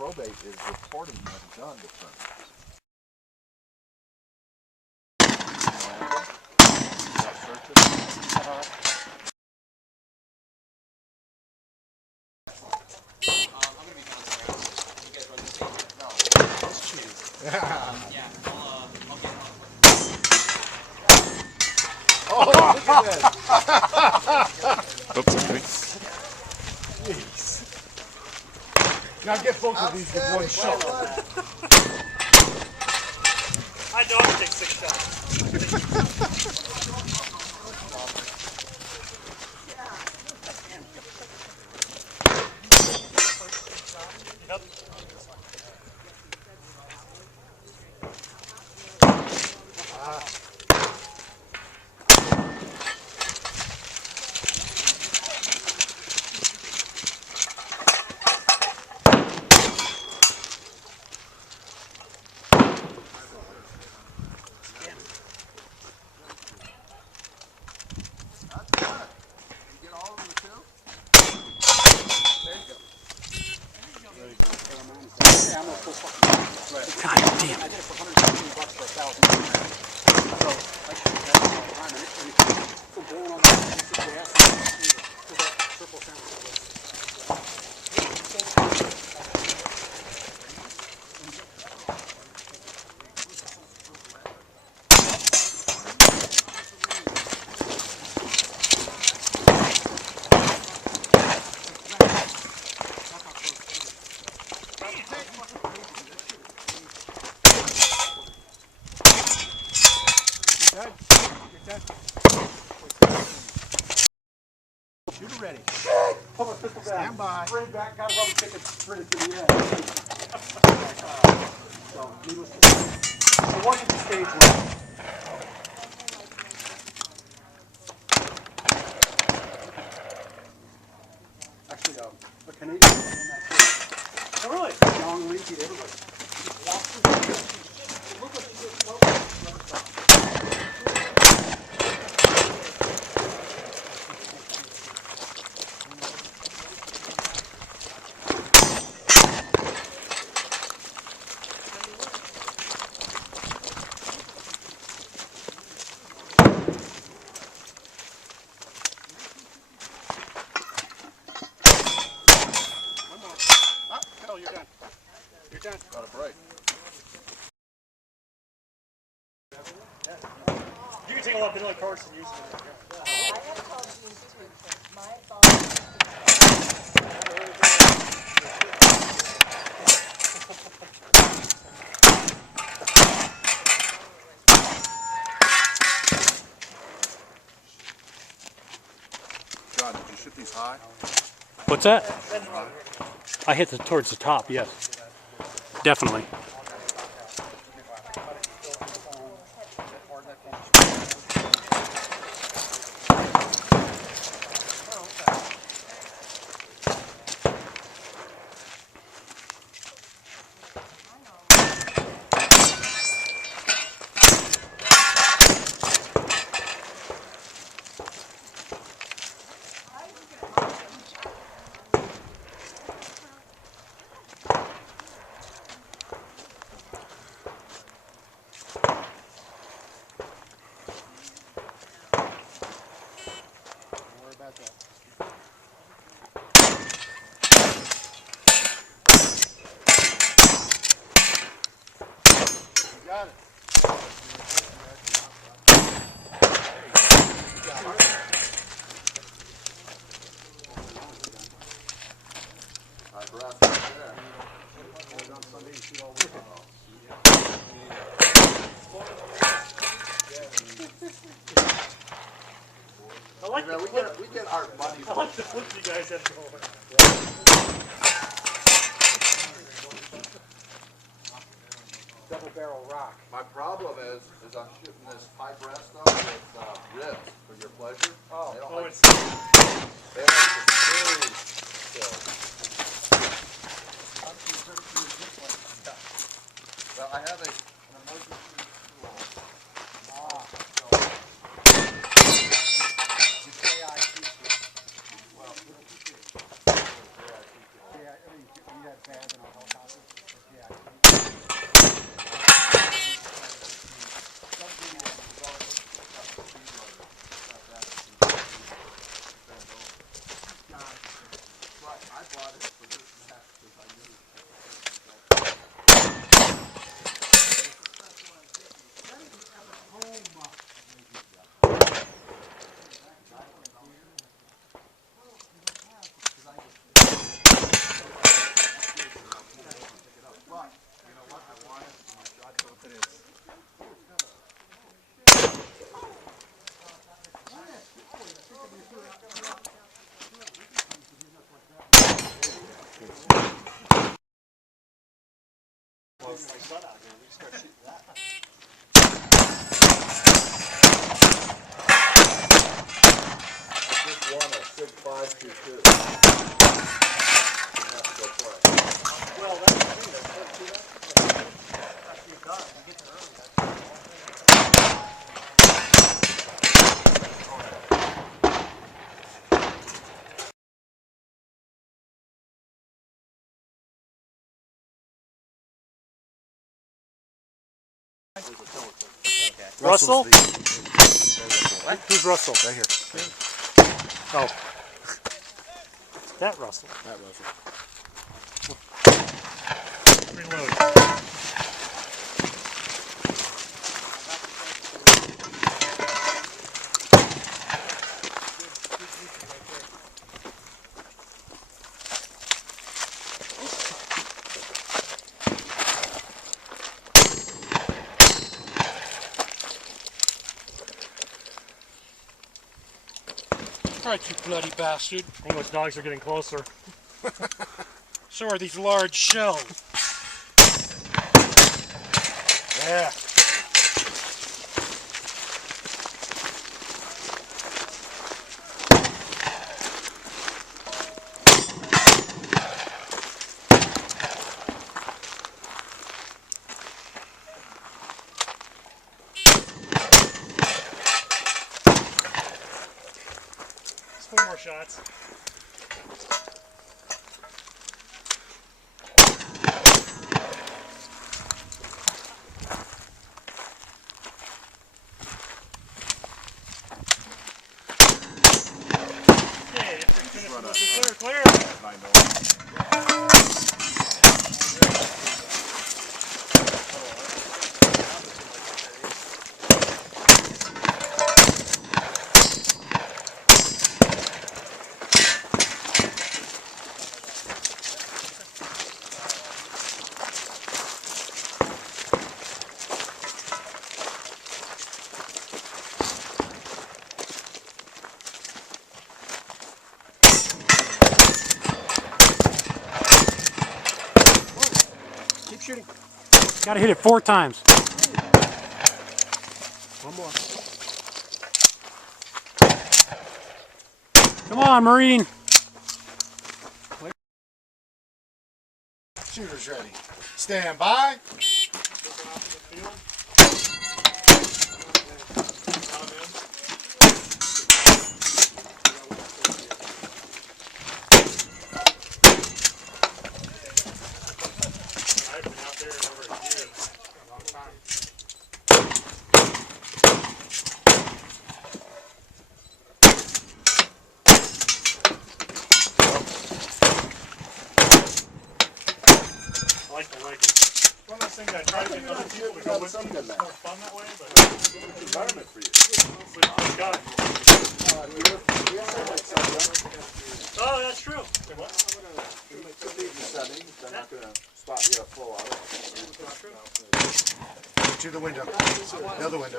probate is reporting when done determined. Oh, look at that. Oops, sorry. Jeez. Now get both of these with one shot. I know I can take 6 shots. Yep. God damn it. Shooter ready. Pull my pistol back. Stand by. Spray back, got a rubber ticket, sprint it to the end. So, needless to say. It wasn't the stage one. Actually, a Canadian was in that too. Oh, really? Young, leaky, everybody. It looked like she did smoke. You're done. You're done. Got a break. You can take a lot of vanilla cards and use them. I have called these too, because my phone John, did you shoot these high? What's that? I hit towards the top, yes. Definitely. Got it. Brass right there. I like Man, we get our money. I like the flip you guys have going. Double barrel rock. My problem is I'm shooting this high brass stuff with ribs for your pleasure. Oh, They don't oh, like, it's they like the very still. Well, I have an emergency tool. Yeah, I mean, you have bad and I'll help out. Just won a Sig 522. You have to go play. Well, that's the thing, after you're done, you get there early. Russell? What? Who's Russell? Right here. Oh. That Russell. That Russell. Reload. All right, you bloody bastard. English dogs are getting closer. So are these large shells. Yeah. Just 4 more shots. Okay, if you're finished with this, clear. Keep shooting. Gotta hit it 4 times. One more. Come on, Marine. Shooter's ready. Stand by. I've been out there over a year. A long time. I like the leggings. One of those things I try to get other people to go with me. It's more fun that way, but Environment for you. it's got it. Oh, that's true. Say what? They're not going to spot you full out. To the window. The other window.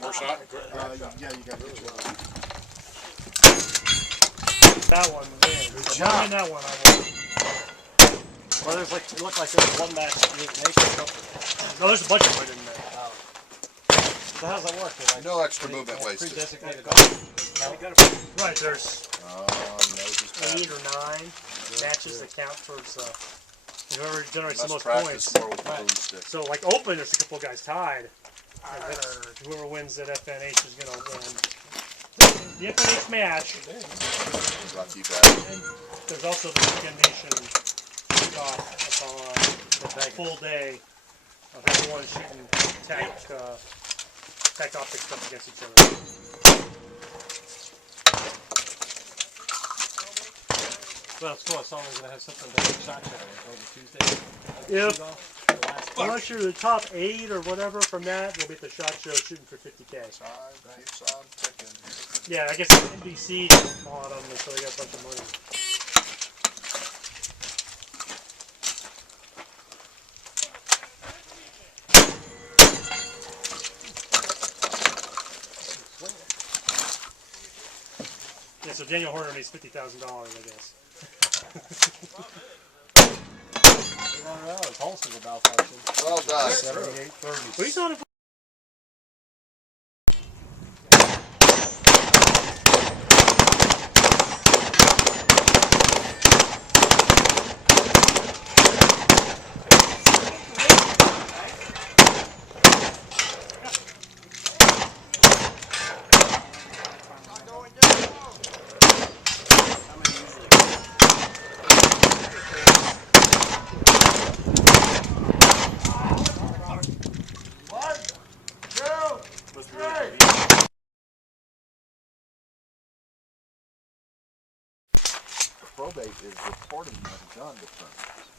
More shot? Yeah, you got to get your other. That one, man. Good If job. I'm in that one, I will. Well, there's like, it looked like there was one match nation. No, there's a bunch of women in there. So how's that work? No extra movement wasted. Pre-designated. Right, there's Oh, no, just 8 or 9 matches that count towards whoever generates the must most practice points. more with the boomstick. So, like open, there's a couple guys tied. And that's- whoever wins at FNH is going to win. The FNH match, Brought to you guys. there's also the Weekend Nation kickoff up on the full day of everyone shooting tech optic stuff against each other. Well, it's cool. It's only going to have something to shot show over Tuesday. If, unless you're the top 8 or whatever from that, we'll be at the SHOT Show shooting for 50K. Time keeps on ticking. Yeah, I guess NBC bought them, and so they got a bunch of money. so Daniel Horner needs $50,000, I guess. I don't know. Tulsa's about that. Well done. 78, 30. But he's not a Probate is reporting that gun determined.